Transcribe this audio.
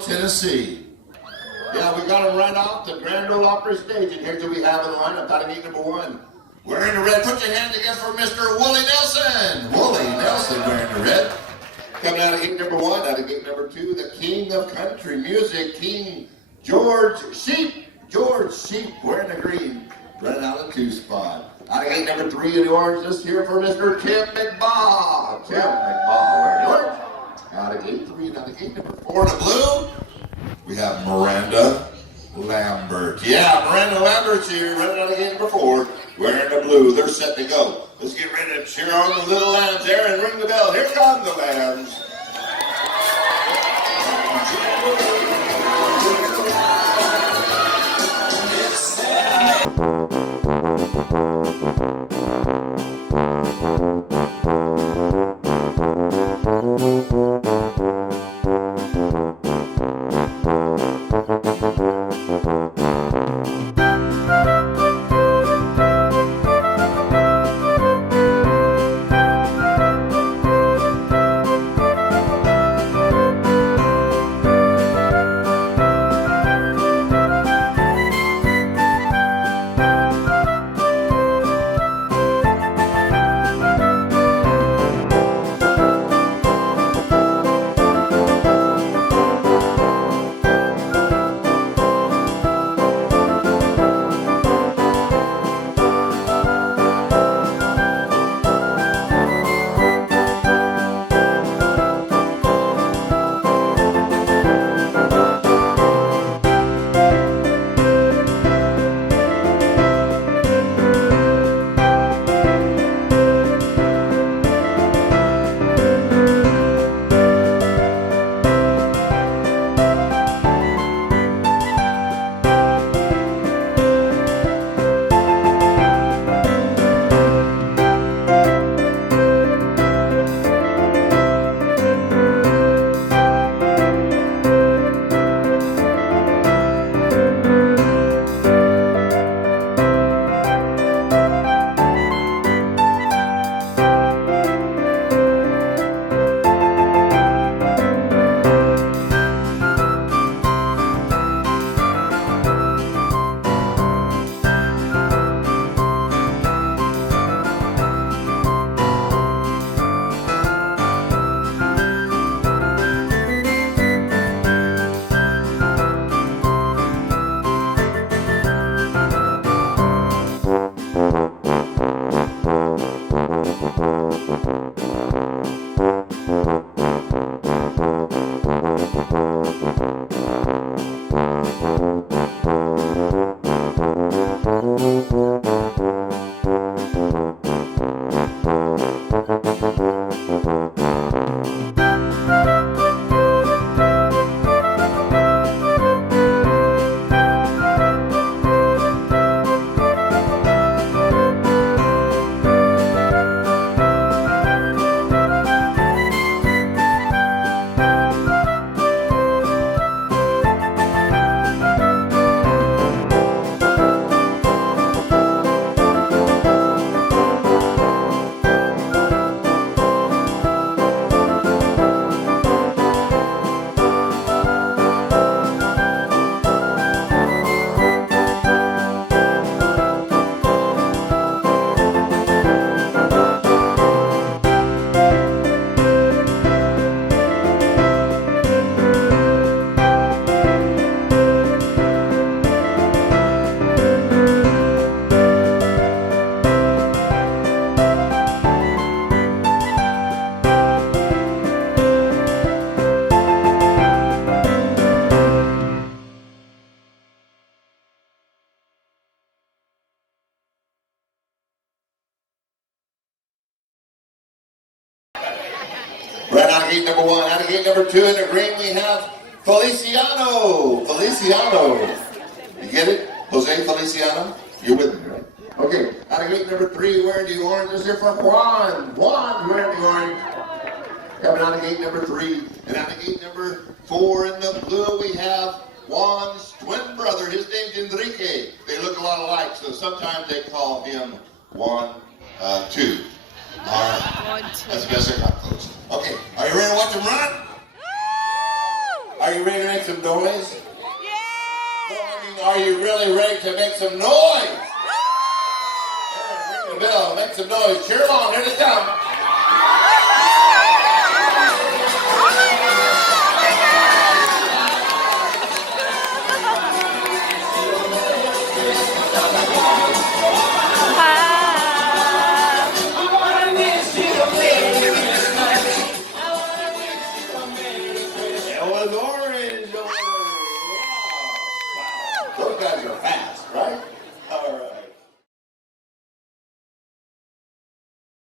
Tennessee. Yeah, we got him right off the Grand Ole Opry stage, and here's who we have in the lineup. Out of gate number 1. Wearing the red, put your hands together for Mr. Wooly Nelson. Wooly Nelson wearing the red. Coming out of gate number 1, out of gate number 2, the king of country music, King George Sheep. George Sheep wearing the green, running out of the 2 spot. Out of gate number 3 in the orange, let's hear for Mr. Tim McBaugh. Tim McBaugh wearing the orange. Out of gate 3 and out of gate number 4 in the blue, we have Miranda Lambert. Yeah, Miranda Lambert's here, running out of gate number 4, wearing the blue. They're set to go. Let's get ready to cheer on the little lambs there and ring the bell. Here come the lambs. Right out of gate number 1, out of gate number 2 in the green we have Feliciano. Feliciano. You get it? Jose Feliciano? You're with me, right? Okay, out of gate number 3 wearing the orange is here for Juan. Juan wearing the orange. Coming out of gate number 3. And out of gate number 4 in the blue we have Juan's twin brother. His name's Enrique. They look a lot alike, so sometimes they call him Juan 2. All right. That's the best I got, folks. Okay, are you ready to watch them run? Are you ready to make some noise? Yeah! No, I mean, are you really ready to make some noise? Ring the bell, make some noise. Cheer them on, here they come. It was orange over there. Yeah. Wow. Those guys are fast, right?